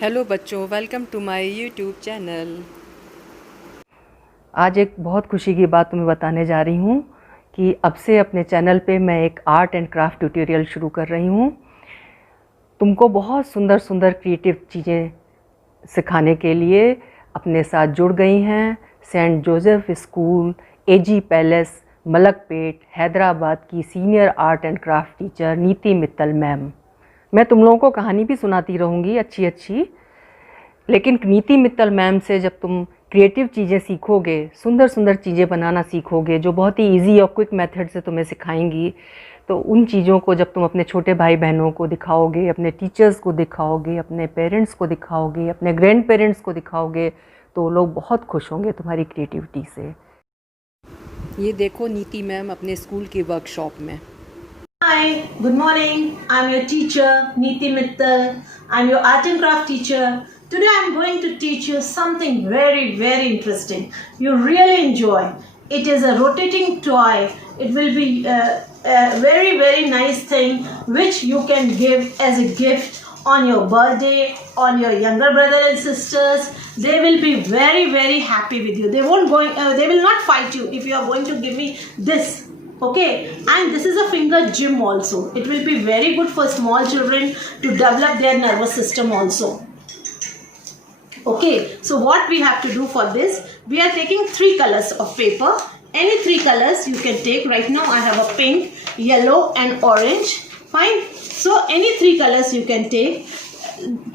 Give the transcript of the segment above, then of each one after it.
Hello बच्चों, welcome to my YouTube channel. आज एक बहुत खुशी की बात तुम्हें बताने जा रही हूँ कि अब से अपने चैनल पे मैं एक आर्ट एंड क्राफ्ट ट्यूटोरियल शुरू कर रही हूँ। तुमको बहुत सुंदर सुंदर क्रिएटिव चीज़ें सिखाने के लिए अपने साथ जुड़ गई हैं सेंट जोसेफ स्कूल, एजी पैलेस, मलकपेट, हैदराबाद की senior art and craft teacher नीति मित्तल मैम। मैं तुम लोगों को कहानी भी सुनाती रहूँगी अच्छी अच्छी, लेकिन नीति मित्तल मैम से जब तुम क्रिएटिव चीज़ें सीखोगे, सुंदर सुंदर चीज़ें बनाना सीखोगे जो बहुत ही इजी और क्विक मेथड से तुम्हें सिखाएंगी, तो उन चीज़ों को जब तुम अपने छोटे भाई बहनों को दिखाओगे, अपने टीचर्स को दिखाओगे, अपने पेरेंट्स को दिखाओगे, अपने ग्रैंड पेरेंट्स को दिखाओगे, तो लोग बहुत खुश होंगे तुम्हारी क्रिएटिविटी से। ये देखो नीति मैम अपने स्कूल की वर्कशॉप में। Hi, good morning. I'm your teacher, Neeti Mittal. I'm your art and craft teacher. Today I'm going to teach you something very interesting. You really enjoy. It is a rotating toy. It will be a very nice thing which you can give as a gift on your birthday, on your younger brother and sisters. They will be very happy with you. They will not fight you if you are going to give me this. Okay, and this is a finger gym also. It will be very good for small children to develop their nervous system also. Okay, so what we have to do for this, we are taking 3 colors of paper. Any 3 colors you can take. Right now I have a pink, yellow and orange. Fine. So any 3 colors you can take.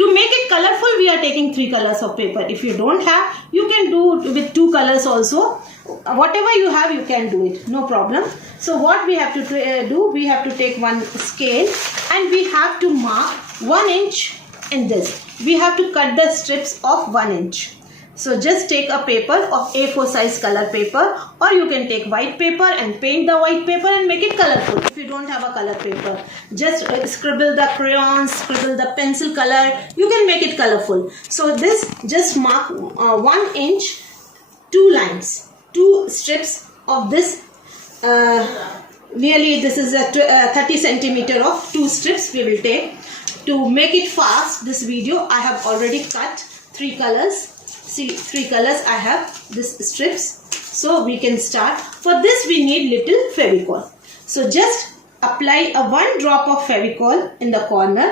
To make it colorful, we are taking 3 colors of paper. If you don't have, you can do with 2 colors also. Whatever you have, you can do it, no problem. So what we have to do, we have to take one scale and we have to mark 1 inch in this. We have to cut the strips of 1 inch. So just take a paper of A4 size color paper, or you can take white paper and paint the white paper and make it colorful. If you don't have a color paper, just scribble the crayons, scribble the pencil color, you can make it colorful. So this, just mark 1 inch, 2 lines, 2 strips of this. Nearly this is a 30 centimeter of 2 strips we will take. To make it fast, this video I have already cut 3 colors. See, 3 colors I have this strips. So we can start. For this we need little Fevicol. So just apply a 1 drop of Fevicol in the corner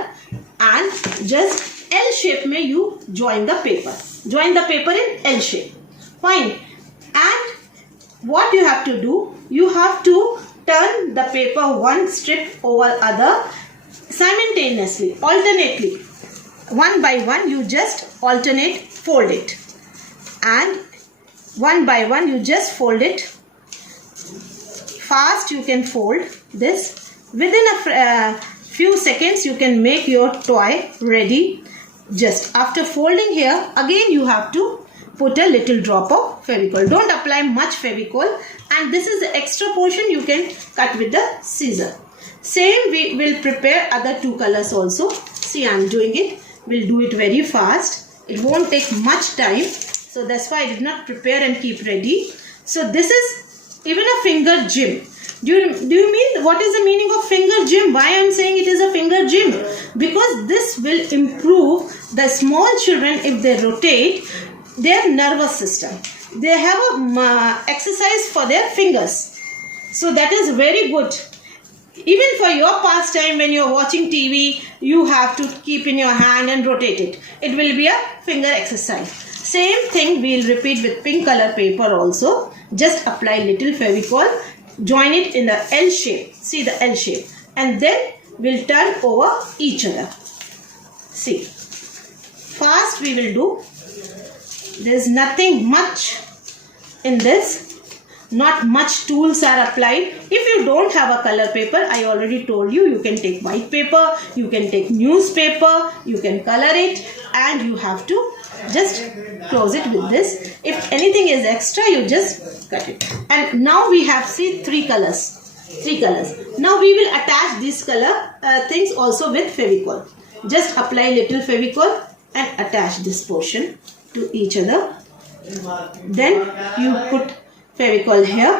and just L shape mein you join the paper. Join the paper in L shape. Fine. And what you have to do, you have to turn the paper one strip over other simultaneously, alternately. One by one you just alternate, fold it, and one by one you just fold it. Fast you can fold this. Within a few seconds you can make your toy ready. Just after folding here, again you have to put a little drop of Fevicol. Don't apply much Fevicol, and this is the extra portion you can cut with the scissor. Same we will prepare other 2 colors also. See, I am doing it. We'll do it very fast. It won't take much time. So that's why I did not prepare and keep ready. So this is even a finger gym. Do you mean, what is the meaning of finger gym? Why I am saying it is a finger gym? Because this will improve the small children if they rotate their nervous system. They have a exercise for their fingers. So that is very good. Even for your pastime, when you are watching TV, you have to keep in your hand and rotate it. It will be a finger exercise. Same thing we will repeat with pink color paper also. Just apply little Fevicol, join it in the L shape. See the L shape. And then we'll turn over each other. See. Fast we will do. There is nothing much in this. Not much tools are applied. If you don't have a color paper, I already told you, you can take white paper, you can take newspaper, you can color it, and you have to just close it with this. If anything is extra, you just cut it. And now we have, see, 3 colors. 3 colors. Now we will attach these color things also with Fevicol. Just apply little Fevicol and attach this portion to each other. Then you put Fevicol here,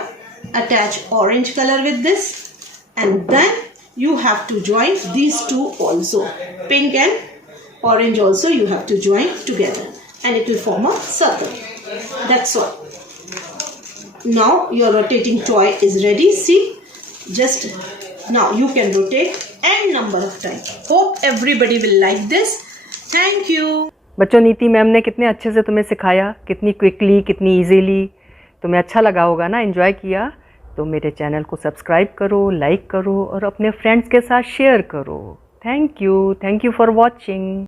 attach orange color with this, and then you have to join these 2 also, pink and orange also you have to join together and it will form a circle. That's all. Now your rotating toy is ready. See, just now you can rotate n number of times. Hope everybody will like this. Thank you. बच्चों, नीति ma'am ने कितने अच्छे से तुम्हें सिखाया, कितनी quickly, कितनी इजीली। तुम्हें अच्छा लगा होगा ना, एंजॉय किया। तो मेरे चैनल को सब्सक्राइब करो, लाइक करो और अपने फ्रेंड्स के साथ शेयर करो। Thank you for watching.